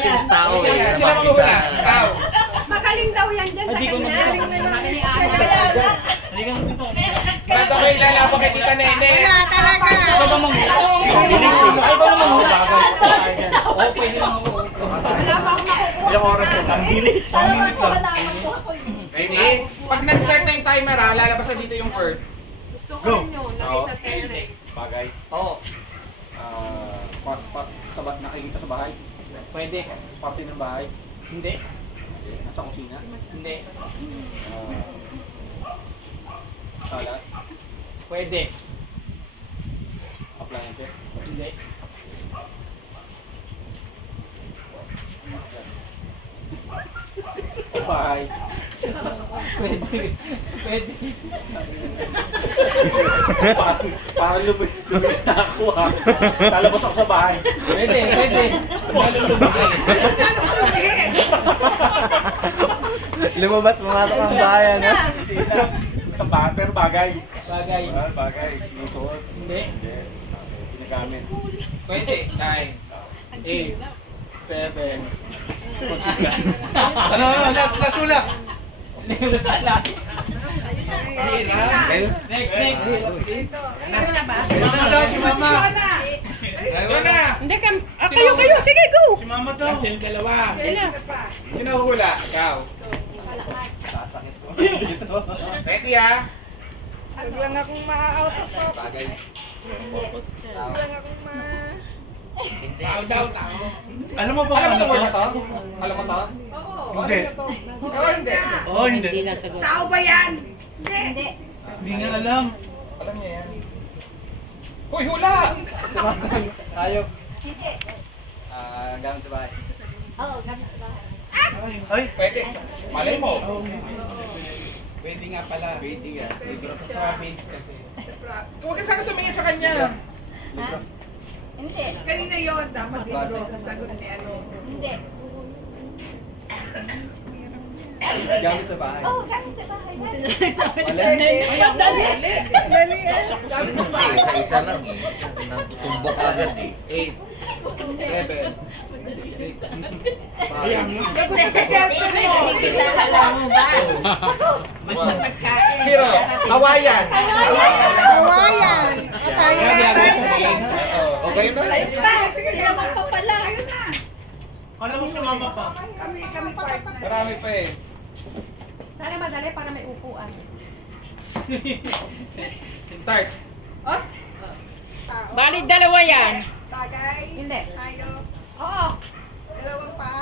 yan. Tao eh. Sila maguhula. Tao. Magaling daw yan dyan sa Hindi ko kanya. na- Magaling na lang. Hindi ka dito. Ba't ako ilalaban kay Tita Nene? Wala talaga. Ikaw ba manghula? Bilis eh. Ikaw ba manghula? Oo, Pwede lang ako. Wala pa akong makukuha. Ilang oras yun? Ang bilis. Ang minute lang. Ready? Pag nag-start na yung timer ha, lalabas na dito yung word. Gusto ko nyo. Laki sa tere. Bagay. Oo. Nakikita sa bahay. Pwede. Parte ng bahay. Hindi. Nasa kusina. Hindi. Salat. Pwede. Appliances. Hindi. Sa bahay. Pwede. Pwede. Parang lubis na ako ha. Lalabas ako sa bahay. Pwede. Pwede. Lumabas, pumasok ang bayan. Sa bahay, pero bagay. Bagay. Bagay. Sinusuot. Hindi. Hindi. Ginagamit. Pwede. 9, 8, 7. Ano? Last ulak. Next, next. Dito. Ano na ba? Mama daw, si Mama. Ayun na. Hindi ka. Kayo. Sige, go. Si Mama daw. Kasi yung dalawa. Ilan? Yung nahuhula, ikaw. Sasakit ko. Dito. Ready ha? Huwag lang akong ma-out of focus. Bagay. Huwag lang akong ma... Tao daw, tao. Alam mo ba Alam mo ano itong word na to? to? Alam mo to? Oo. Hindi. Oo, hindi. Oo, hindi. Tao ba yan? Hindi. Hindi nga alam. Alam niya yan. Hoy, hula! Hayop. Hindi. Gamit sa bahay. Oo, gamit sa bahay. Ay. Pwede. Malay mo. Pwede nga pala. Pwede nga. Province kasi. Huwag ka sana tumingin sa kanya. Ha? Hindi. Kanina yun. Dapat libro. Sagot ni ano. Hindi. Gamit sa bahay. Oo, gamit sa bahay. Ayun, dali. Dali. Gamit sa bahay. Isa-isa lang eh. Natutumbok agad eh. 8, 7, 6, 5, Sagot sa girlfriend mo. Zero. Hawayan. Kawayan. Tayo na. Okay na. Sila magpapala. Ayun na. Alam mo si Mama pa. Kami partner. Marami pa eh. Sana madali para may upuan. Start. Oh? Tao. Bali, dalawa yan. Bagay. Hindi. Tayo. Oo. Dalawang pa.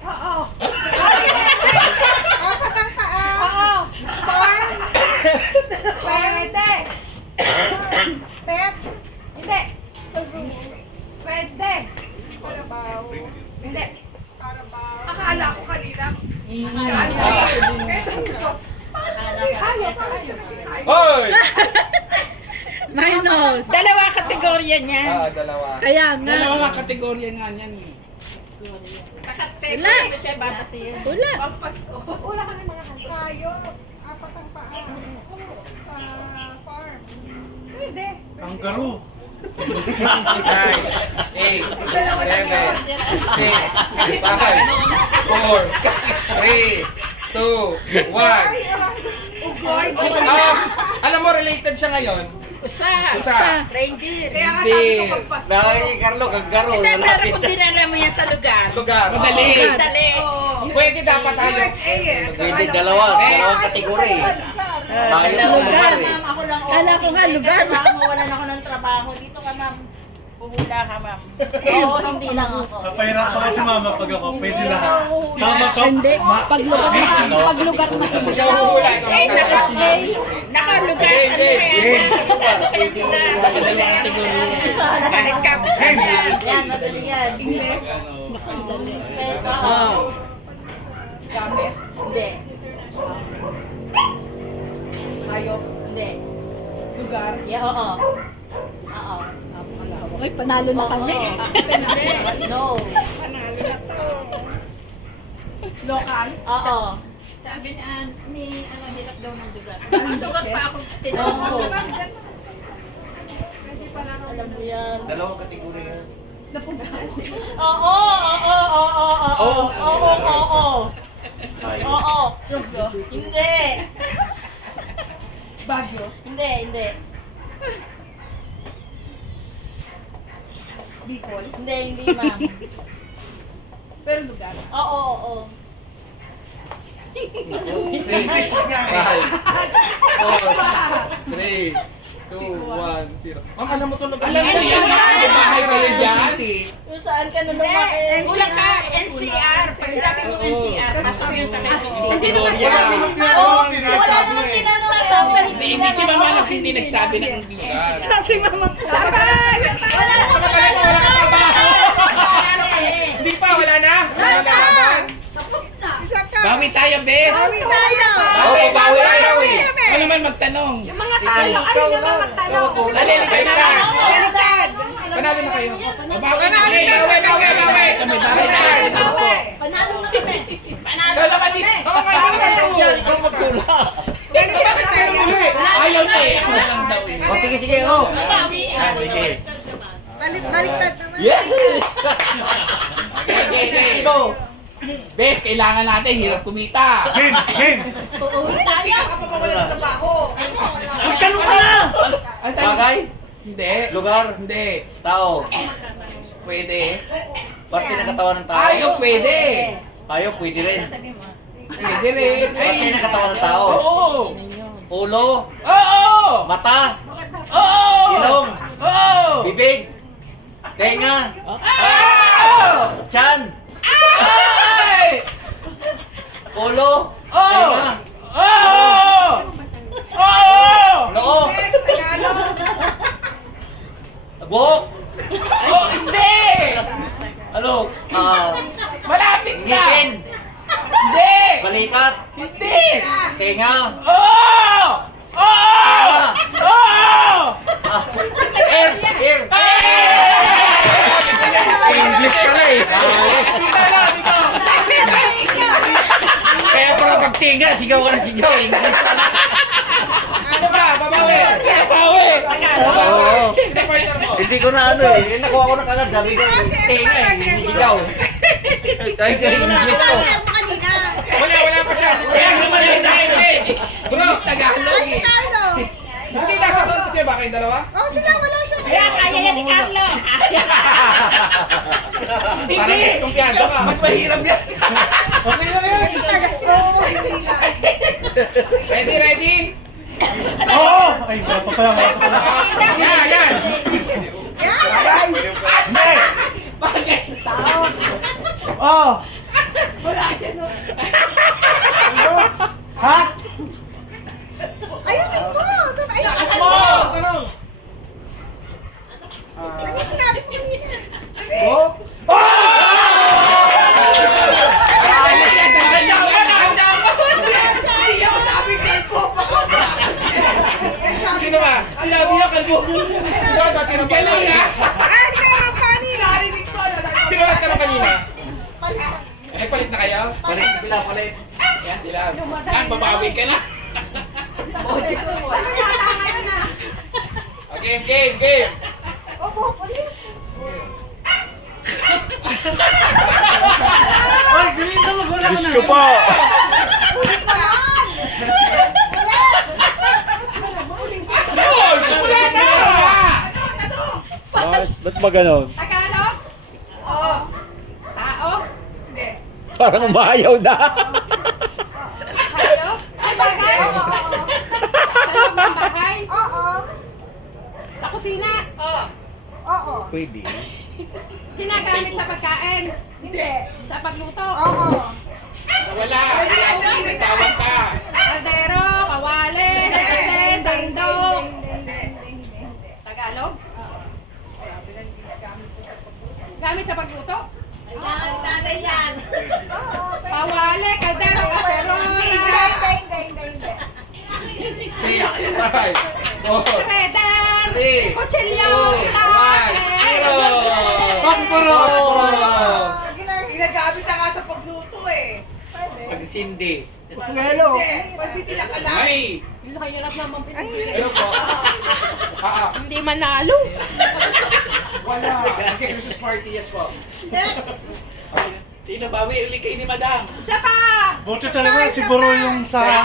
Oo. Apat ang paa. Oo. Form. Pwede. Pet. Hindi. Sa zoo. Pwede. Kalabaw. Hindi. Karabaw. Akala ko kanina. Paano ayaw pa siya nagkikain? Hoy! Minus. Dalawa kategorya niya. Dalawa. Kaya nga. Dalawa kategorya nga yan. Wala. Wala. Pampasko. Wala ka ng mga kanto. Hayop. Apat ang paa. Sa farm. Pwede. Kangaroo. 9, 8, 7, 6, 5, 4, 3, 2, 1. Ugoy. Alam mo, related siya ngayon. Usa. Usa. Reindeer. Kaya nga sabi ko pampasko. Carlo, kagaro. Hindi, pero kung dinala mo yan sa lugar. Lugar. Madali. Dali. Oo. Pwede dapat tayo. USA eh. Pwede dalawang kategori. Tayo Dalawang ng lugar lugar. eh. Ako lang. Kala ko nga lugar. Mawalan ako ng trabaho. Dito ka, ma'am. Puhula ka, ma'am. Oo, hindi lang ako. Papahirap ako si Mama pag ako. Pwede lahat. Tama ka. Hindi. Paglugar mo. Paglugar mo. Ikaw huhula. Ikaw Eh, huhula. nakalugar. Ano Hindi, kaya? Masyado kayang lugar. Dalawa kategorya yan. Kahit kapit yan. Yan, madali yan. English. Oo. Gamit. Hindi. Hayop. Hindi. Lugar. Yeah, oo. Oo. Uy, panalo na kami. No. Panalo na to. Local. Oo. Sabi ni Ann, may hirap daw ng lugar. Ang lugar pa ako tinawag. Oo. Alam mo yan. Dalawang kategori yan. Oo, oo, oo. Hindi. Baguio. Hindi. Bicol. Hindi, ma'am. Pero lugar. Oo. 3, 2, 1, 0. Ma'am, alam mo to lugar. Alam mo yan. May bahay kayo dyan. Kung saan ka na lumaki? Kulang ka, NCR. Pag sinabi mo NCR, pasok yun sa Quezon City. Hindi naman Categoria. Oo, wala naman tinanong sa Hindi si Mama lang hindi nagsabi ng lugar. Sa si Mamang Sabay! Wala naman Hindi pa, wala na. Wala na laban. Isa ka! Bawi tayo, bes. Bawi tayo! Oo, bawi tayo eh. Ano naman magtanong? Yung mga tanong, ano yung mga tanong? Dali, kayo na lang. Baliktad! Panalo na kayo. Bawi na. Bawi. Kami bawi na. Panalo na kami. Ikaw naman dito. Ikaw magkula. Baliktad tayo! Ayaw na eh. Ako lang daw eh. O sige, oh. Ah, sige. Baliktad naman. Yes! Okay. Ikaw. Bes, kailangan natin. Hirap kumita. Uuwi tayo. Magtanong ka na. Ang tanong. Bagay? Hindi. Lugar? Hindi. Tao. Pwede. Parte ng katawan ng tao. Ayaw, pwede. Ayaw, pwede rin. Sabi mo. Pwede rin. Parte ng katawan ng tao. Oo. Ulo. Oo. Mata. Oo. Ilong. Oo. Bibig. Tenga. Oo. Tiyan. Ay! Ulo. Oo. Tenga. Oo. Oo. Noo. Tagalog! Buhok. Oh, hindi. Ano? Malapit na. Ngipin. Hindi. Balikat. Hindi. Tenga. Oo. Oo. Oo. Ears. Ear. English ka na eh. Kaya ko na pagtinga. Sigaw ka na sigaw. English ka na. Ano ba? Babawi. Bawi. Oo. Hindi partner mo. Hindi ko na ano eh. Nakuha ko na kagad. Sabi ko, tenga eh. Hindi sigaw. Sabi ko, English ko. kanina. Wala pa siya. Hindi. Bro, Tagalog Si eh. Carlo! hindi nasa doon kasi ba kayong dalawa? Oh, sila wala siya. Kaya yan ni Carlo. Parang kumpiyansa ka. Mas mahirap yan. Okay na yan. Oo, hindi lang. Ready? Oo! Ay, wala pa pala. Wala pa pala. Yan. Yan! Hindi! Bakit? Oh! Ha? Ayusin mo! Sabi, ayusin Mo! mo! Tanong. Ano yung sinabi ko kanina? Oh! Sino ba? Sinabi niya kalbo. Sino ba? Galing nga. Ay, kaya ang funny! Narinig ko! Sino ba tanong kanina? Palitan. Nagpalit na kayo? Palit sila, palit. Yan sila. Yan, babawi ka na. Ngayon na. Game. O, buhok ulit. Ay, galing ka mag-wala ka na. Diyos ko po! Ulit naman! Ulit! Wala na. Ba't ba ganon? Tagalog? Oo. Tao? Hindi. Parang umayaw na. Tayo? Ay, bagay? Oo. Sa loob ng bahay? Oo. Sa kusina? Oo. Pwede. Ginagamit sa pagkain? Hindi. Sa pagluto? Oo. Wala. Tawag ka. Kaldero, kawali, nakasen, sandok. Tagalog? Gamit sa pagluto? Ayan, sabi yan. Kawali, kaldero, kaserola. Hindi. Six, five, four, Shredder, three, kutsilyo, two, one, zero. Pasporo! Ginagamit na nga sa pagluto eh. Pwede. Pagsindi. Gusto nga hello. Pwede tinakala. May. Nakahirap naman Ay, Pero po. hindi manalo. Wala. Christmas party, yes po. Next. Sino bawi uli kay ni Madam? Isa pa. Buti talaga siguro yung sa